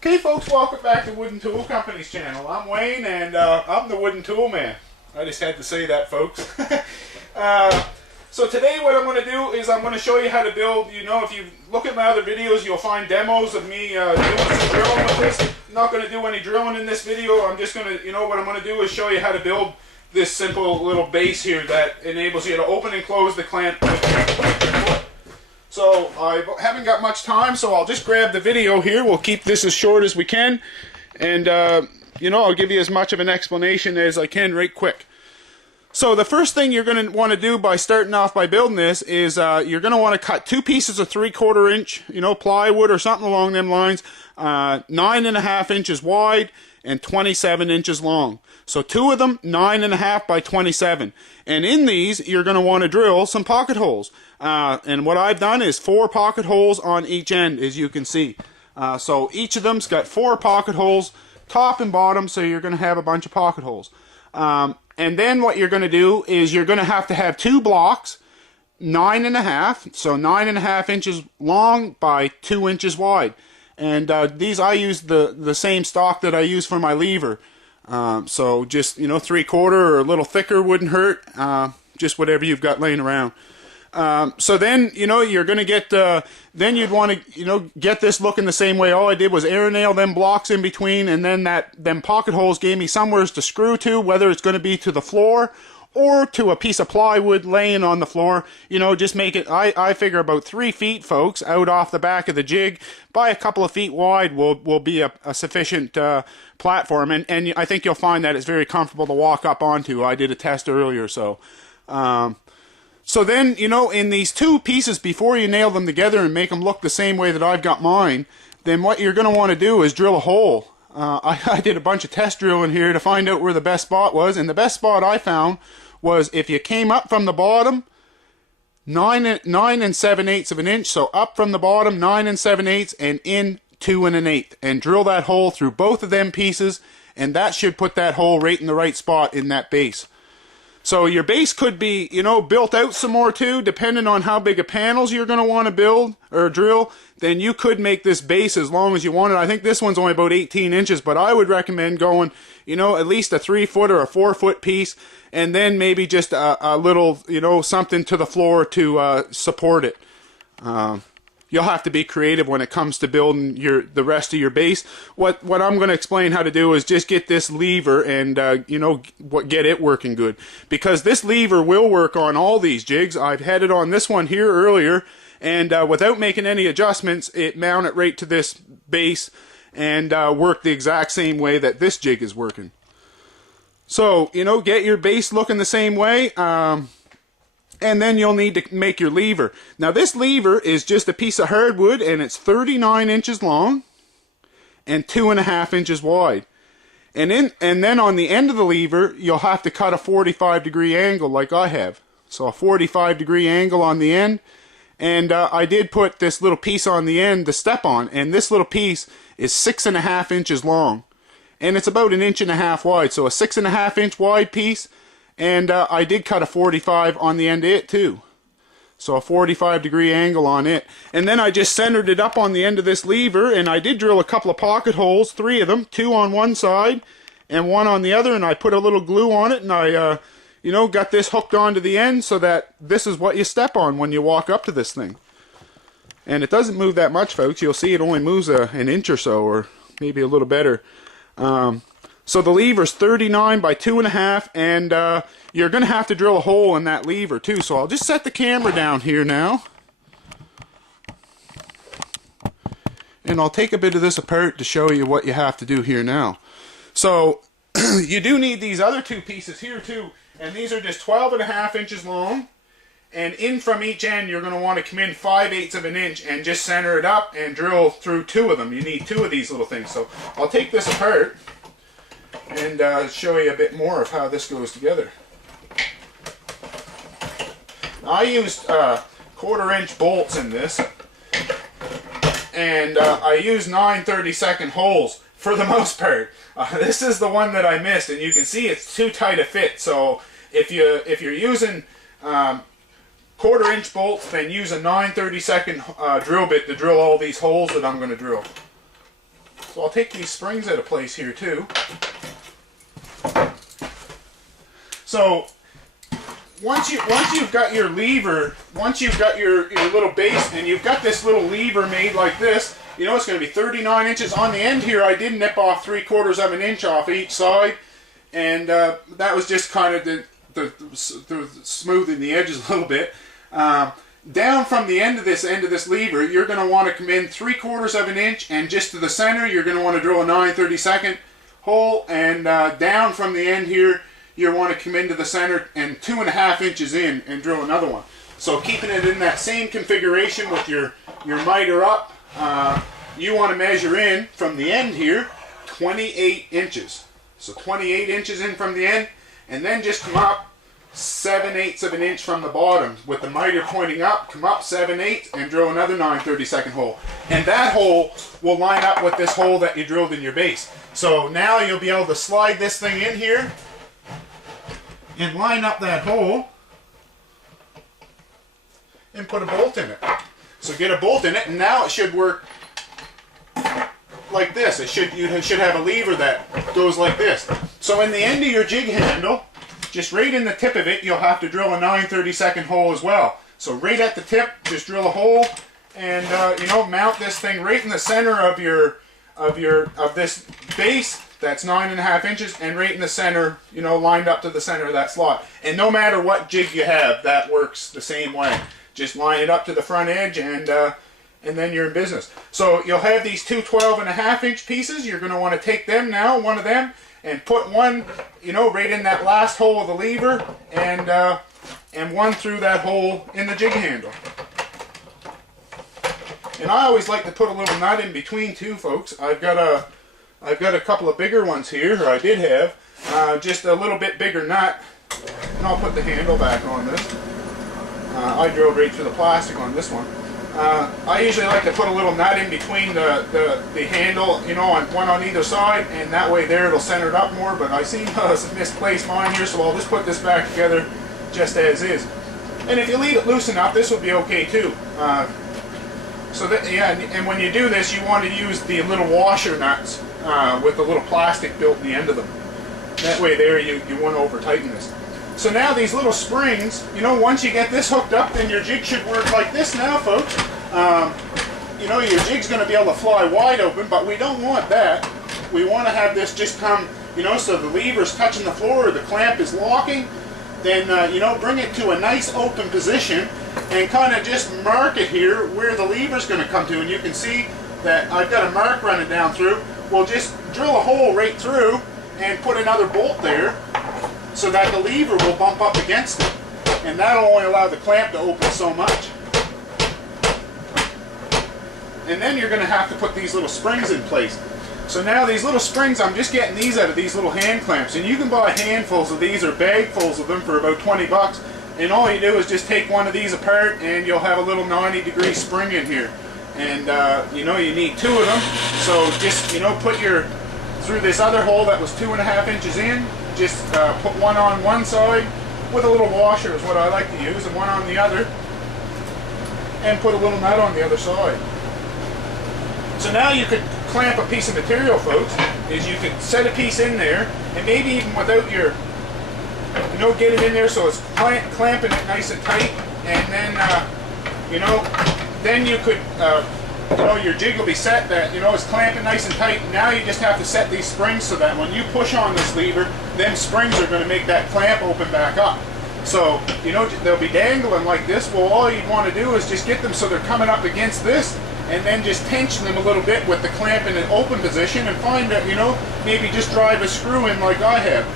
Okay, folks, welcome back to Wooden Tool Company's channel. I'm Wayne, and I'm the Wooden Tool Man. I just had to say that, folks. So today what I'm going to do is I'm going to show you how to build, if you look at my other videos, you'll find demos of me doing some drilling with this. I'm not going to do any drilling in this video. I'm just going to, what I'm going to do is show you how to build this simple little base here that enables you to open and close the clamp with your foot. So I haven't got much time, so I'll just grab the video here. We'll keep this as short as we can, and I'll give you as much of an explanation as I can right quick. So the first thing you're going to want to do by starting off by building this is you're going to want to cut two pieces of 3/4 inch, plywood or something along them lines, 9.5 inches wide and 27 inches long. So two of them, 9.5 by 27. And in these, you're going to want to drill some pocket holes. And what I've done is 4 pocket holes on each end, as you can see. So each of them's got 4 pocket holes, top and bottom, so you're going to have a bunch of pocket holes. And then what you're going to do is you're going to have 2 blocks, 9.5, so 9.5 inches long by 2 inches wide. And these, I use the same stock that I use for my lever. So just 3/4 or a little thicker wouldn't hurt. Just whatever you've got laying around. So then you're going to get then you'd want to get this looking the same way. All I did was air nail them blocks in between, and then them pocket holes gave me somewheres to screw to, whether it's going to be to the floor or to a piece of plywood laying on the floor. Just make it, I figure about 3 feet, folks, out off the back of the jig by a couple of feet wide will be a sufficient platform, and I think you'll find that it's very comfortable to walk up onto. I did a test earlier, so so then, in these 2 pieces, before you nail them together and make them look the same way that I've got mine, then what you're going to want to do is drill a hole. I did a bunch of test drilling here to find out where the best spot was, and the best spot I found was if you came up from the bottom 9 7/8 of an inch, so up from the bottom 9 7/8 and in 2 1/8, and drill that hole through both of them pieces, and that should put that hole right in the right spot in that base. So your base could be, built out some more too, depending on how big of panels you're going to want to build or drill. Then you could make this base as long as you want it. I think this one's only about 18 inches, but I would recommend going, at least a 3-foot or a 4-foot piece, and then maybe just a little, something to the floor to support it. You'll have to be creative when it comes to building the rest of your base. What I'm going to explain how to do is just get this lever and get it working good, because this lever will work on all these jigs. I've had it on this one here earlier, and without making any adjustments, it mounted right to this base and worked the exact same way that this jig is working. So get your base looking the same way. And then you'll need to make your lever. Now this lever is just a piece of hardwood, and it's 39 inches long and 2.5 inches wide. And then on the end of the lever, you'll have to cut a 45-degree angle like I have. So a 45-degree angle on the end. And I did put this little piece on the end to step on, and this little piece is 6.5 inches long. And it's about 1.5 inches wide. So a 6.5 inch wide piece. And I did cut a 45 on the end of it too. So a 45-degree angle on it. And then I just centered it up on the end of this lever, and I did drill a couple of pocket holes, 3 of them, 2 on one side and 1 on the other, and I put a little glue on it, and I got this hooked onto the end so that this is what you step on when you walk up to this thing. And it doesn't move that much, folks. You'll see it only moves an inch or so, or maybe a little better. So the lever's 39 by 2.5, and you're going to have to drill a hole in that lever too. So I'll just set the camera down here now, and I'll take a bit of this apart to show you what you have to do here now. So you do need these other 2 pieces here too, and these are just 12.5 inches long, and in from each end you're going to want to come in 5/8 of an inch and just center it up and drill through 2 of them. You need 2 of these little things. So I'll take this apart and show you a bit more of how this goes together. Now, I used 1/4 inch bolts in this, and I used 9 32nd holes for the most part. This is the one that I missed, and you can see it's too tight a fit. So if you're using 1/4 inch bolts, then use a 9 32nd drill bit to drill all these holes that I'm going to drill. So I'll take these springs out of place here too. So once you've got your lever, once you've got your little base and you've got this little lever made like this, you know it's going to be 39 inches. On the end here I did nip off 3/4 of an inch off each side, and that was just kind of the smoothing the edges a little bit. Down from the end of this lever, you're going to want to come in 3/4 of an inch, and just to the center you're going to want to drill a 9/32 hole, and down from the end here you want to come into the center and 2.5 inches in and drill another one. So keeping it in that same configuration with your miter up, you want to measure in from the end here 28 inches. So 28 inches in from the end, and then just come up 7/8 of an inch from the bottom with the miter pointing up. Come up 7/8 and drill another 9/32 hole, and that hole will line up with this hole that you drilled in your base. So now you'll be able to slide this thing in here and line up that hole and put a bolt in it. So get a bolt in it, and now it should work like this. You should have a lever that goes like this. So in the end of your jig handle, just right in the tip of it, you'll have to drill a 9/32 hole as well. So right at the tip, just drill a hole, and you know, mount this thing right in the center of this base. That's 9.5 inches, and right in the center, you know, lined up to the center of that slot. And no matter what jig you have, that works the same way. Just line it up to the front edge, and then you're in business. So you'll have these two 12.5 inch pieces. You're going to want to take them now, one of them, and put one, you know, right in that last hole of the lever, and one through that hole in the jig handle. And I always like to put a little nut in between too, folks. I've got a couple of bigger ones here, or I did have, just a little bit bigger nut. And I'll put the handle back on this. I drilled right through the plastic on this one. I usually like to put a little nut in between the handle, you know, one on either side, and that way there it'll center it up more, but I seem to misplace mine here, so I'll just put this back together just as is. And if you leave it loose enough, this will be okay too. So that, yeah, and when you do this, you want to use the little washer nuts with the little plastic built in the end of them. That way there you won't over tighten this. So now these little springs, you know, once you get this hooked up, then your jig should work like this now, folks. You know, your jig's going to be able to fly wide open, but we don't want that. We want to have this just come, you know, so the lever's touching the floor or the clamp is locking. Then, you know, bring it to a nice open position and kind of just mark it here where the lever's going to come to. And you can see that I've got a mark running down through. We'll just drill a hole right through and put another bolt there so that the lever will bump up against it. And that'll only allow the clamp to open so much. And then you're going to have to put these little springs in place. So now these little springs, I'm just getting these out of these little hand clamps. And you can buy handfuls of these or bagfuls of them for about 20 bucks. And all you do is just take one of these apart and you'll have a little 90-degree spring in here. And you know, you need two of them. So just, you know, put your, through this other hole that was 2.5 inches in, just put one on one side with a little washer is what I like to use, and one on the other, and put a little nut on the other side. So now you could clamp a piece of material, folks, is you could set a piece in there, and maybe even without your, you know, get it in there so it's clamping it nice and tight, and then, you know, then you could, you know, your jig will be set that, you know, it's clamping nice and tight. Now you just have to set these springs so that when you push on this lever, them springs are going to make that clamp open back up. So, you know, they'll be dangling like this. Well, all you'd want to do is just get them so they're coming up against this, and then just tension them a little bit with the clamp in an open position, and find that, you know, maybe just drive a screw in like I have.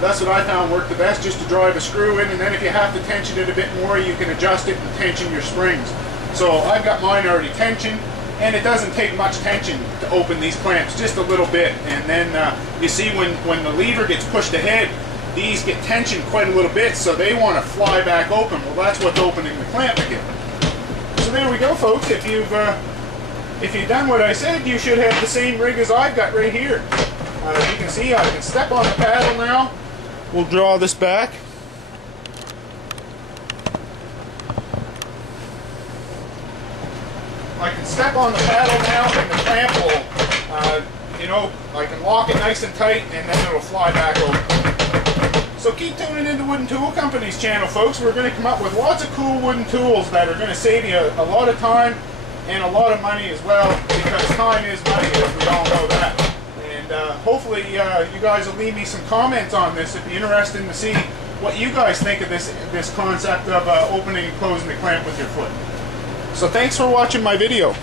That's what I found worked the best, just to drive a screw in, and then if you have to tension it a bit more, you can adjust it and tension your springs. So I've got mine already tensioned, and it doesn't take much tension to open these clamps, just a little bit. And then you see when the lever gets pushed ahead, these get tensioned quite a little bit, so they want to fly back open. Well, that's what's opening the clamp again. So there we go, folks. If you've done what I said, you should have the same rig as I've got right here. As you can see, I can step on the paddle now. We'll draw this back. I can step on the paddle now, and the clamp will you know, I can lock it nice and tight and then it'll fly back over. So keep tuning into Wooden Tool Company's channel, folks. We're going to come up with lots of cool wooden tools that are going to save you a lot of time and a lot of money as well, because time is money, as we all know that. And hopefully you guys will leave me some comments on this. It'd be interesting to see what you guys think of this concept of opening and closing the clamp with your foot. So thanks for watching my video.